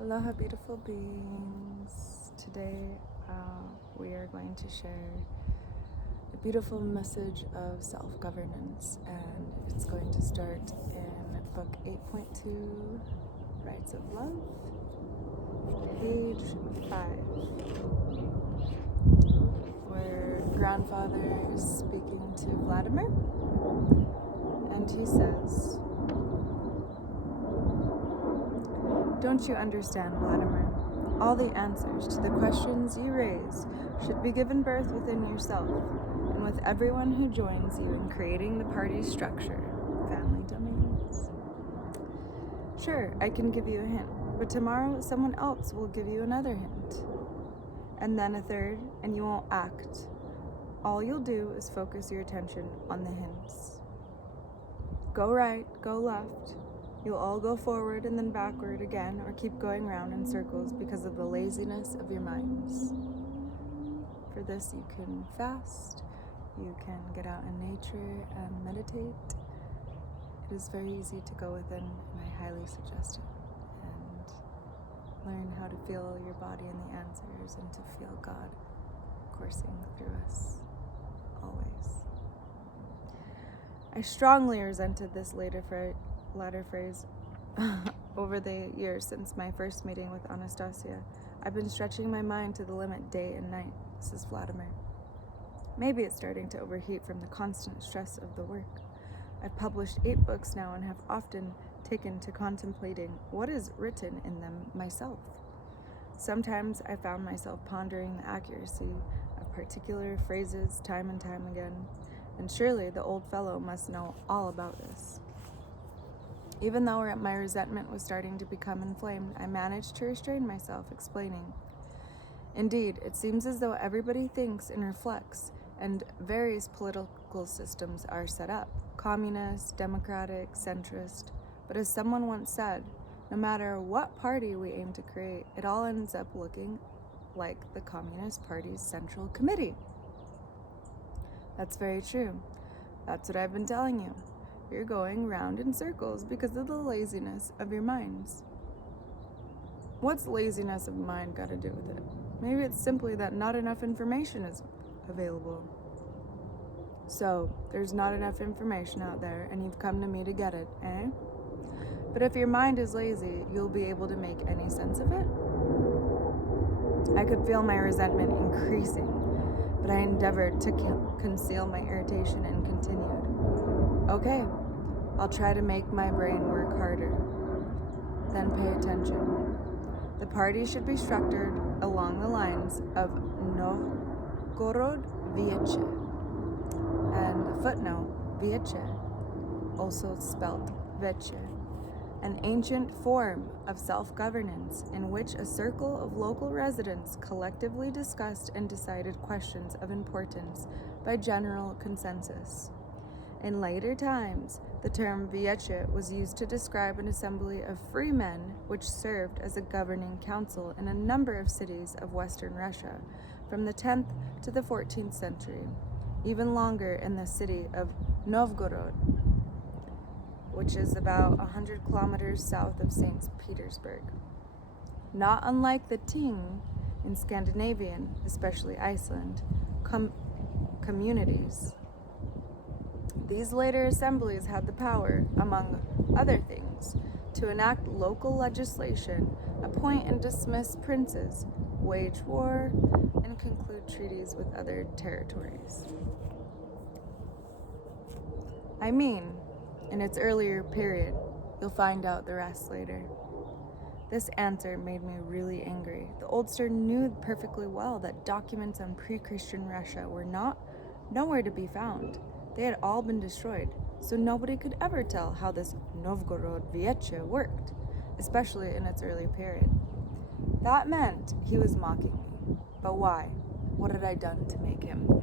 Aloha, beautiful beings. Today we are going to share a beautiful message of self-governance, and it's going to start in book 8.2, Rights of Love, page 5, where grandfather is speaking to Vladimir, and he says, "Don't you understand, Vladimir? All the answers to the questions you raise should be given birth within yourself and with everyone who joins you in creating the party's structure, family domains. Sure, I can give you a hint, but tomorrow someone else will give you another hint, and then a third, and you won't act. All you'll do is focus your attention on the hints. Go right, go left. You'll all go forward and then backward again, or keep going round in circles because of the laziness of your minds. For this, you can fast, you can get out in nature and meditate. It is very easy to go within, and I highly suggest it. And learn how to feel your body and the answers, and to feel God coursing through us, always." I strongly resented this latter phrase over the years since my first meeting with Anastasia. I've been stretching my mind to the limit day and night, says Vladimir. Maybe it's starting to overheat from the constant stress of the work. I've published 8 books now and have often taken to contemplating what is written in them myself. Sometimes I found myself pondering the accuracy of particular phrases time and time again, and surely the old fellow must know all about this. Even though my resentment was starting to become inflamed, I managed to restrain myself, explaining, "Indeed, it seems as though everybody thinks and reflects, and various political systems are set up, communist, democratic, centrist, but as someone once said, no matter what party we aim to create, it all ends up looking like the Communist Party's Central Committee." That's very true. That's what I've been telling you. You're going round in circles because of the laziness of your minds. What's laziness of mind got to do with it? Maybe it's simply that not enough information is available. So, there's not enough information out there, and you've come to me to get it, eh? But if your mind is lazy, you'll be able to make any sense of it? I could feel my resentment increasing, but I endeavored to conceal my irritation and continued. "Okay, I'll try to make my brain work harder. Then pay attention. The party should be structured along the lines of Novgorod Vieche, and the footnote, Vieche, also spelled Vieche, an ancient form of self-governance in which a circle of local residents collectively discussed and decided questions of importance by general consensus. In later times, the term Vieche was used to describe an assembly of free men which served as a governing council in a number of cities of Western Russia from the 10th to the 14th century, even longer in the city of Novgorod, which is about 100 kilometers south of St. Petersburg. Not unlike the Ting in Scandinavian, especially Iceland, communities. These later assemblies had the power, among other things, to enact local legislation, appoint and dismiss princes, wage war, and conclude treaties with other territories. I mean, in its earlier period, you'll find out the rest later." This answer made me really angry. The oldster knew perfectly well that documents on pre-Christian Russia were nowhere to be found. They had all been destroyed, so nobody could ever tell how this Novgorod Vieche worked, especially in its early period. That meant he was mocking me. But why? What had I done to make him?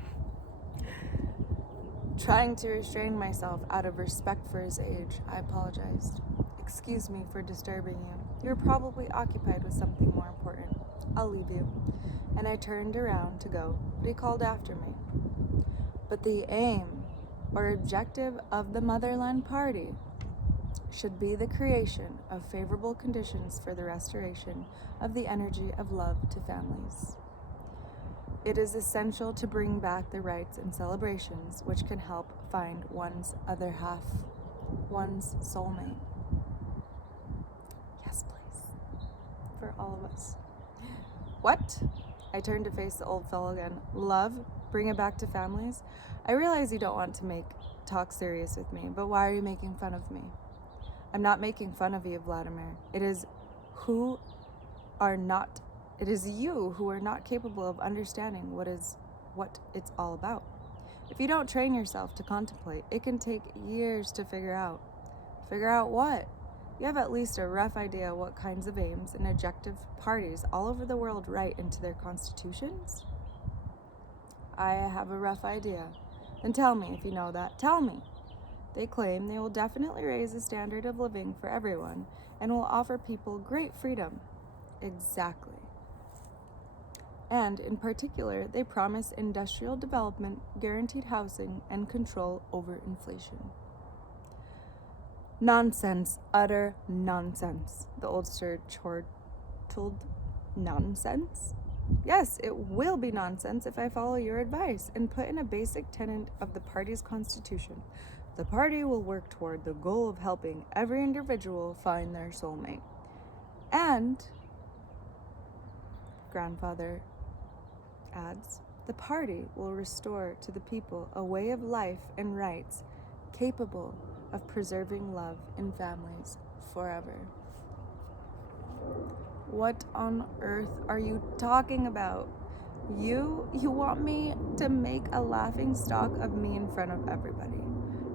Trying to restrain myself out of respect for his age, I apologized. "Excuse me for disturbing you. You're probably occupied with something more important. I'll leave you." And I turned around to go, but he called after me. "But the aim or objective of the Motherland Party should be the creation of favorable conditions for the restoration of the energy of love to families. It is essential to bring back the rites and celebrations which can help find one's other half, one's soulmate. Yes, please. For all of us. What? I turned to face the old fellow again. Love? Bring it back to families? I realize you don't want to talk serious with me, but why are you making fun of me? I'm not making fun of you, Vladimir. It is you who are not capable of understanding what it's all about. If you don't train yourself to contemplate, it can take years to figure out. Figure out what? You have at least a rough idea what kinds of aims and objective parties all over the world write into their constitutions? I have a rough idea. Then tell me if you know that. Tell me. They claim they will definitely raise the standard of living for everyone and will offer people great freedom. Exactly. And in particular, they promise industrial development, guaranteed housing, and control over inflation. Nonsense, utter nonsense, the old sir chortled. Nonsense? Yes, it will be nonsense if I follow your advice and put in a basic tenet of the party's constitution. The party will work toward the goal of helping every individual find their soulmate. And, grandfather adds, the party will restore to the people a way of life and rights capable of preserving love in families forever. What on earth are you talking about? You want me to make a laughing stock of me in front of everybody.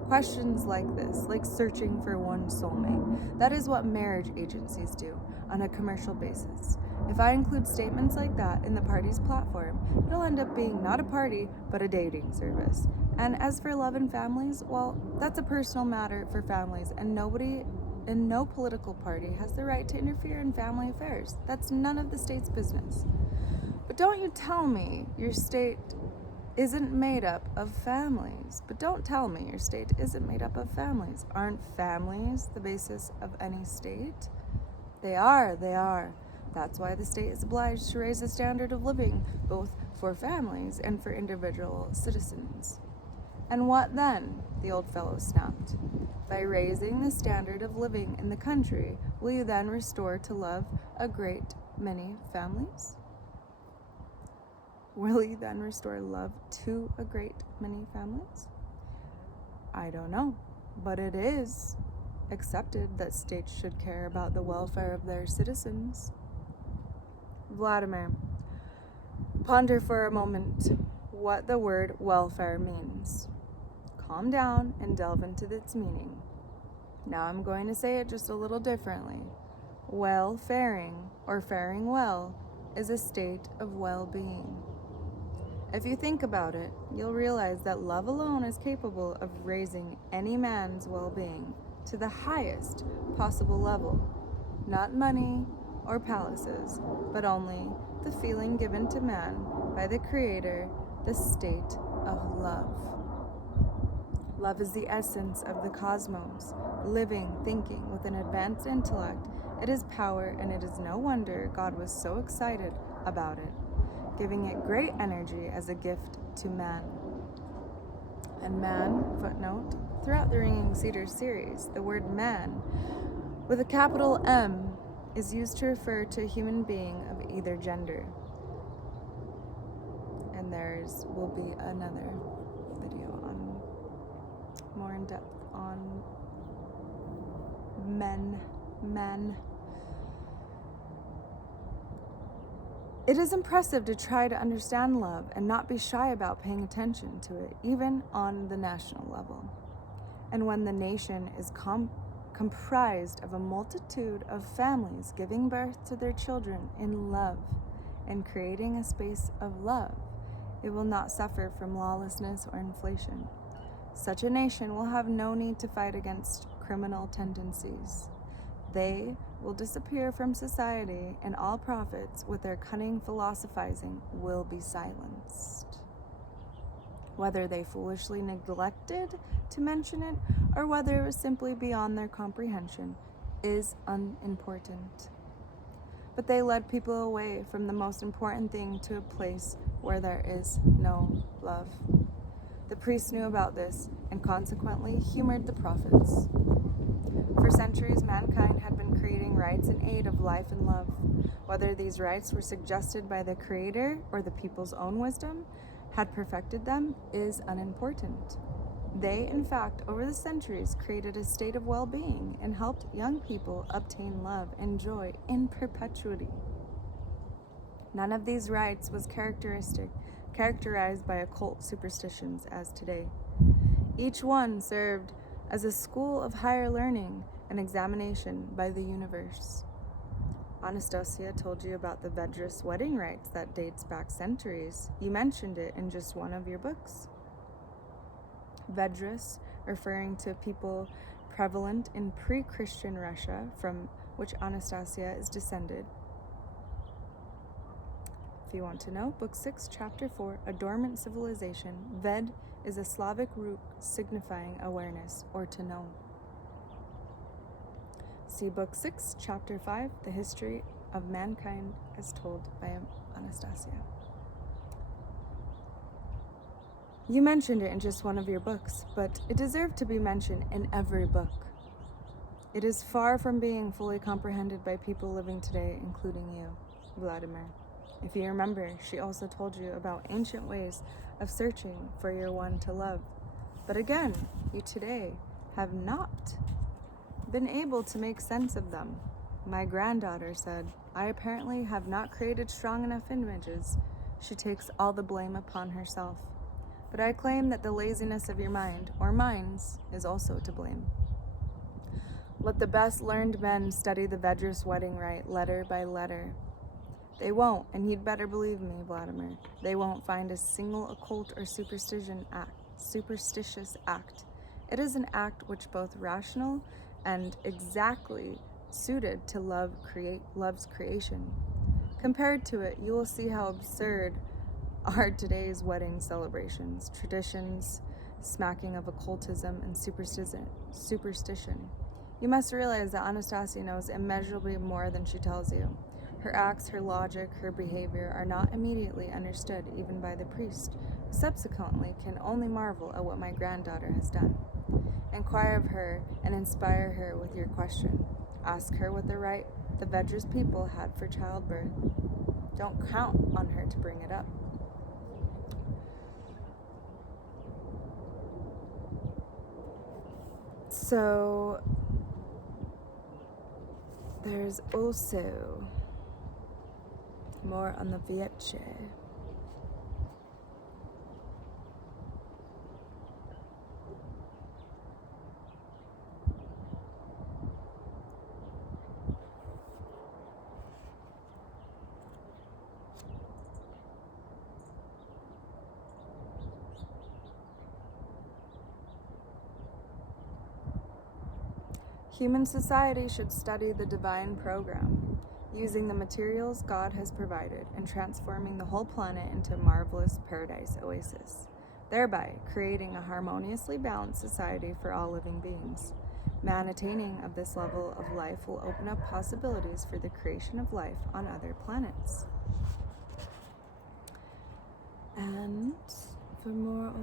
Questions like this, like searching for one soulmate, that is what marriage agencies do on a commercial basis. If I include statements like that in the party's platform, it'll end up being not a party, but a dating service. And as for love and families, well, that's a personal matter for families, and no political party has the right to interfere in family affairs. That's none of the state's business. But don't you tell me your state isn't made up of families. Aren't families the basis of any state? They are. That's why the state is obliged to raise the standard of living, both for families and for individual citizens. And what then? The old fellow snapped. By raising the standard of living in the country, will you then restore to love a great many families? Will you then restore love to a great many families? I don't know, but it is accepted that states should care about the welfare of their citizens. Vladimir, ponder for a moment what the word welfare means. Calm down and delve into its meaning. Now I'm going to say it just a little differently. Well-faring, or faring well, is a state of well-being. If you think about it, you'll realize that love alone is capable of raising any man's well-being to the highest possible level. Not money or palaces, but only the feeling given to man by the Creator, the state of love. Love is the essence of the cosmos, living, thinking with an advanced intellect. It is power, and it is no wonder God was so excited about it, giving it great energy as a gift to man. And man, footnote, throughout the Ringing Cedars series, the word man, with a capital M, is used to refer to a human being of either gender. And theirs will be another video on more in depth on men. It is impressive to try to understand love and not be shy about paying attention to it, even on the national level. And when the nation is comprised of a multitude of families giving birth to their children in love and creating a space of love, it will not suffer from lawlessness or inflation. Such a nation will have no need to fight against criminal tendencies. They will disappear from society, and all prophets with their cunning philosophizing will be silenced. Whether they foolishly neglected to mention it or whether it was simply beyond their comprehension is unimportant. But they led people away from the most important thing to a place where there is no love. The priests knew about this and consequently humored the prophets. For centuries, mankind had been creating rites in aid of life and love. Whether these rites were suggested by the Creator or the people's own wisdom had perfected them is unimportant. They, in fact, over the centuries, created a state of well-being and helped young people obtain love and joy in perpetuity. None of these rites was characterized by occult superstitions as today. Each one served as a school of higher learning and examination by the universe. Anastasia told you about the Vieche wedding rites that dates back centuries. You mentioned it in just one of your books. Vieche, referring to people prevalent in pre-Christian Russia, from which Anastasia is descended. If you want to know, Book 6, Chapter 4, A Dormant Civilization. Ved is a Slavic root signifying awareness or to know. See Book 6, Chapter 5, The History of Mankind as Told by Anastasia. You mentioned it in just one of your books, but it deserved to be mentioned in every book. It is far from being fully comprehended by people living today, including you, Vladimir. If you remember, she also told you about ancient ways of searching for your one to love. But again, you today have not been able to make sense of them. My granddaughter said, I apparently have not created strong enough images. She takes all the blame upon herself. But I claim that the laziness of your mind, or minds, is also to blame. Let the best learned men study the Vieche wedding rite letter by letter. They won't, and you'd better believe me, Vladimir, they won't find a single occult or superstitious act. It is an act which both rational and exactly suited to love's creation. Compared to it, you will see how absurd are today's wedding celebrations, traditions smacking of occultism and superstition. You must realize that Anastasia knows immeasurably more than she tells you. Her acts, her logic, her behavior are not immediately understood even by the priest, who subsequently can only marvel at what my granddaughter has done. Inquire of her and inspire her with your question. Ask her what the right the Vieche people had for childbirth. Don't count on her to bring it up. So there's also more on the Vieche. Human society should study the divine program, using the materials God has provided and transforming the whole planet into a marvelous paradise oasis, thereby creating a harmoniously balanced society for all living beings. Man attaining of this level of life will open up possibilities for the creation of life on other planets. And for more on